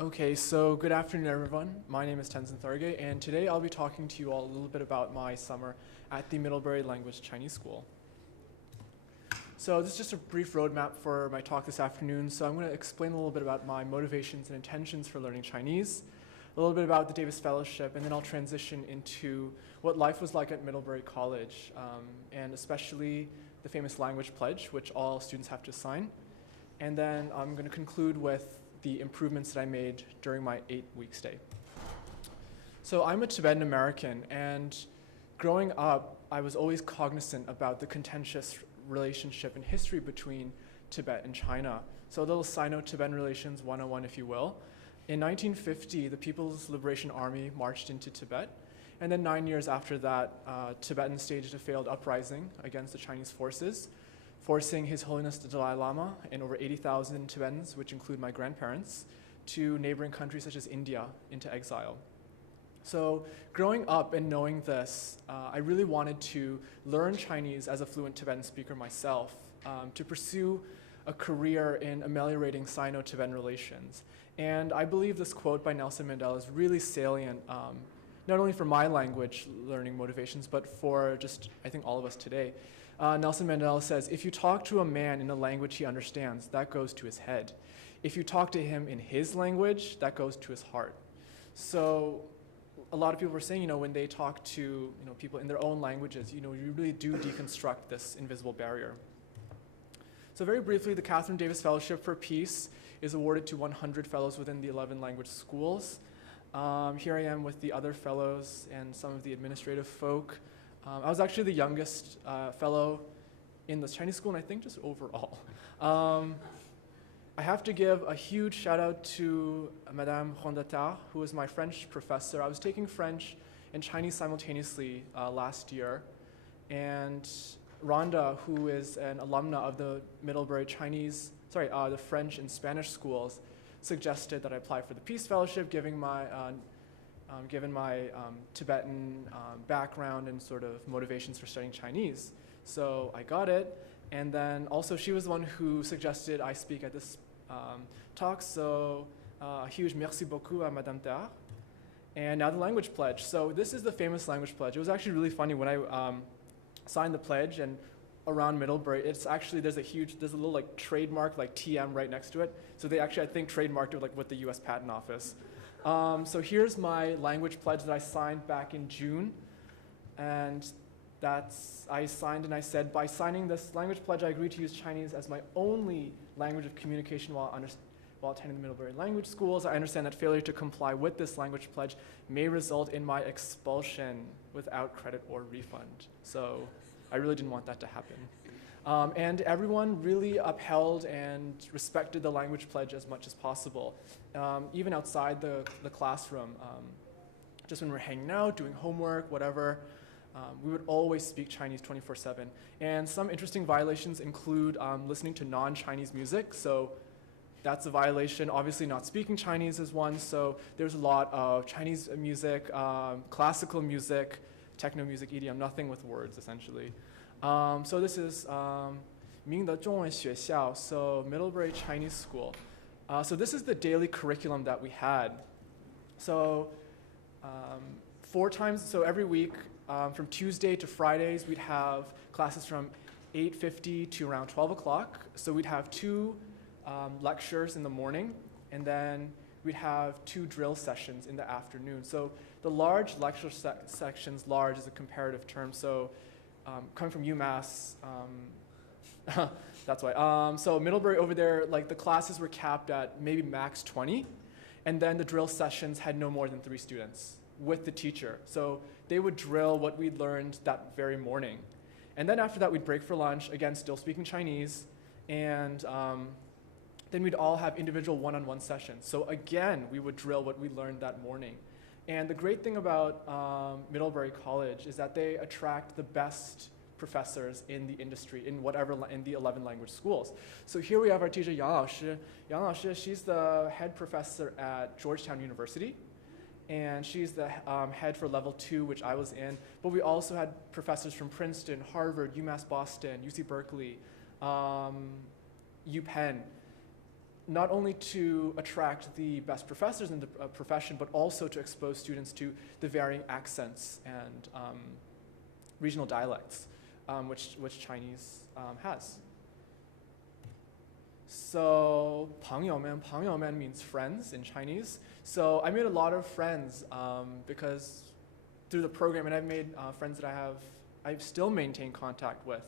Okay, so good afternoon, everyone. My name is Tenzin Tharge, and today I'll be talking to you all a little bit about my summer at the Middlebury Language Chinese School. So this is just a brief roadmap for my talk this afternoon. So I'm going to explain a little bit about my motivations and intentions for learning Chinese, a little bit about the Davis Fellowship, and then I'll transition into what life was like at Middlebury College, and especially the famous language pledge, which all students have to sign. And then I'm going to conclude with the improvements that I made during my 8-week stay. So I'm a Tibetan American, and growing up, I was always cognizant about the contentious relationship and history between Tibet and China. So a little Sino-Tibetan relations 101, if you will. In 1950, the People's Liberation Army marched into Tibet, and then 9 years after that, Tibetans staged a failed uprising against the Chinese forces, forcing His Holiness the Dalai Lama and over 80,000 Tibetans, which include my grandparents, to neighboring countries such as India into exile. So growing up and knowing this, I really wanted to learn Chinese as a fluent Tibetan speaker myself, to pursue a career in ameliorating Sino-Tibetan relations. And I believe this quote by Nelson Mandela is really salient, not only for my language learning motivations, but for just, I think, all of us today. Nelson Mandela says, if you talk to a man in a language he understands, that goes to his head. If you talk to him in his language, that goes to his heart. So a lot of people were saying, when they talk to people in their own languages, you really do deconstruct this invisible barrier. So very briefly, the Catherine Davis Fellowship for Peace is awarded to 100 fellows within the 11 language schools. Here I am with the other fellows and some of the administrative folk. I was actually the youngest fellow in the Chinese school, and I think just overall. I have to give a huge shout out to Madame Rondata, who was my French professor. I was taking French and Chinese simultaneously last year, and Rhonda, who is an alumna of the Middlebury the French and Spanish schools, suggested that I apply for the Peace Fellowship, given my Tibetan background and sort of motivations for studying Chinese. So I got it, and then also she was the one who suggested I speak at this talk, so a huge merci beaucoup à Madame Ter. And now the language pledge. So this is the famous language pledge. It was actually really funny when I signed the pledge, and around Middlebury, there's a little like trademark like TM right next to it. So they actually, I think, trademarked it with the US Patent Office. So here's my language pledge that I signed back in June. And I signed and I said, by signing this language pledge, I agree to use Chinese as my only language of communication while attending the Middlebury language schools. I understand that failure to comply with this language pledge may result in my expulsion without credit or refund. So I really didn't want that to happen. And everyone really upheld and respected the language pledge as much as possible, even outside the classroom. Just when we're hanging out, doing homework, whatever, we would always speak Chinese 24/7. And some interesting violations include listening to non-Chinese music. So that's a violation. Obviously, not speaking Chinese is one. So there's a lot of Chinese music, classical music, techno music, EDM, nothing with words, essentially. So this is Mingde Zhongwen Xuexiao, so Middlebury Chinese School. So this is the daily curriculum that we had. So 4 times, so every week, from Tuesday to Fridays, we'd have classes from 8:50 to around 12 o'clock. So we'd have 2 lectures in the morning, and then we'd have 2 drill sessions in the afternoon. So the large lecture sections, large is a comparative term, so coming from UMass, that's why. So Middlebury over there, like the classes were capped at maybe max 20, and then the drill sessions had no more than 3 students with the teacher. So they would drill what we'd learned that very morning. And then after that, we'd break for lunch, again, still speaking Chinese, and then we'd all have individual one-on-one sessions. So again, we would drill what we learned that morning. And the great thing about Middlebury College is that they attract the best professors in the industry, in the 11 language schools. So here we have our teacher, Yang Laoshi. Yang Laoshi, she's the head professor at Georgetown University. And she's the head for level 2, which I was in. But we also had professors from Princeton, Harvard, UMass Boston, UC Berkeley, UPenn. not only to attract the best professors in the profession, but also to expose students to the varying accents and regional dialects which Chinese has. So 朋友们, 朋友们 means friends in Chinese. So I made a lot of friends because through the program, and I've made friends that I've still maintained contact with.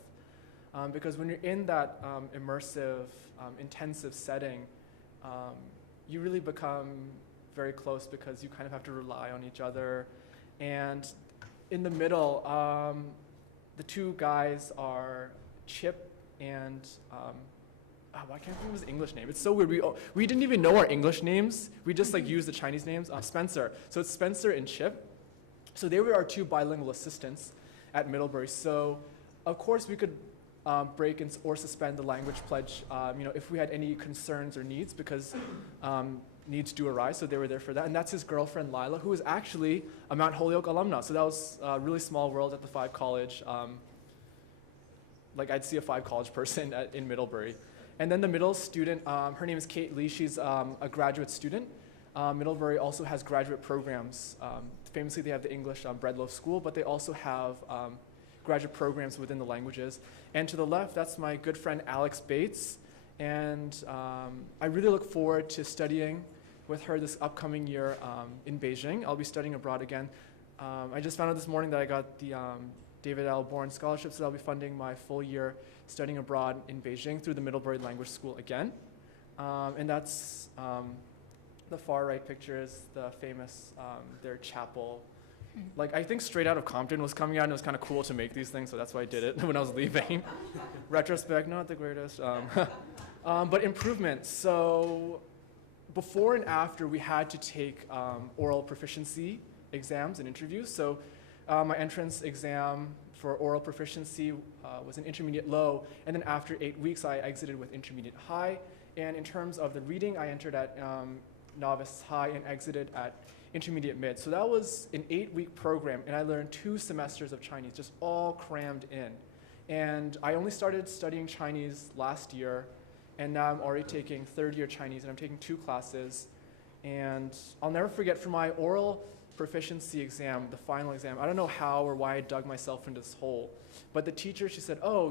Because when you're in that immersive, intensive setting, you really become very close because you kind of have to rely on each other. And in the middle, the two guys are Chip and I can't think of his English name. It's so weird. We didn't even know our English names. We just like used the Chinese names. Spencer. So it's Spencer and Chip. So they were our two bilingual assistants at Middlebury. So of course we could break or suspend the language pledge, if we had any concerns or needs, because needs do arise. So they were there for that. And that's his girlfriend Lila, who is actually a Mount Holyoke alumna. So that was a really small world at the Five College. Like I'd see a Five College person in Middlebury. And then the middle student, her name is Kate Lee. She's a graduate student. Middlebury also has graduate programs. Famously, they have the English Breadloaf School, but they also have graduate programs within the languages. And to the left, that's my good friend Alex Bates. And I really look forward to studying with her this upcoming year in Beijing. I'll be studying abroad again. I just found out this morning that I got the David L. Bourne Scholarship, so I'll be funding my full year studying abroad in Beijing through the Middlebury Language School again. And that's the far right picture is the famous, their chapel. Like I think Straight Outta Compton was coming out and it was kind of cool to make these things, so that's why I did it when I was leaving. Retrospect, not the greatest. But improvements. So before and after we had to take oral proficiency exams and interviews. So my entrance exam for oral proficiency was an intermediate low, and then after 8 weeks I exited with intermediate high. And in terms of the reading, I entered at novice high and exited at intermediate mid. So that was an 8-week program, and I learned 2 semesters of Chinese, just all crammed in. And I only started studying Chinese last year, and now I'm already taking 3rd year Chinese, and I'm taking 2 classes. And I'll never forget, for my oral proficiency exam, the final exam, I don't know how or why I dug myself into this hole, but the teacher, she said, oh,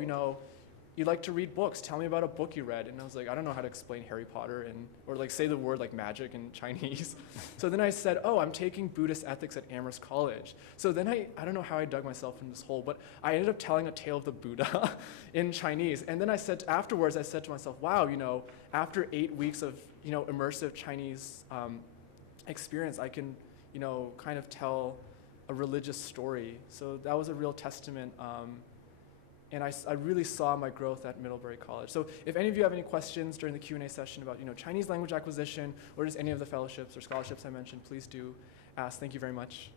you like to read books, tell me about a book you read. And I was like, I don't know how to explain Harry Potter or like say the word like magic in Chinese. So then I said, oh, I'm taking Buddhist ethics at Amherst College. So then I don't know how I dug myself in this hole, but I ended up telling a tale of the Buddha in Chinese. And then afterwards I said to myself, wow, after 8 weeks of, immersive Chinese experience, I can, kind of tell a religious story. So that was a real testament. And I really saw my growth at Middlebury College. So if any of you have any questions during the Q&A session about Chinese language acquisition or just any of the fellowships or scholarships I mentioned, please do ask. Thank you very much.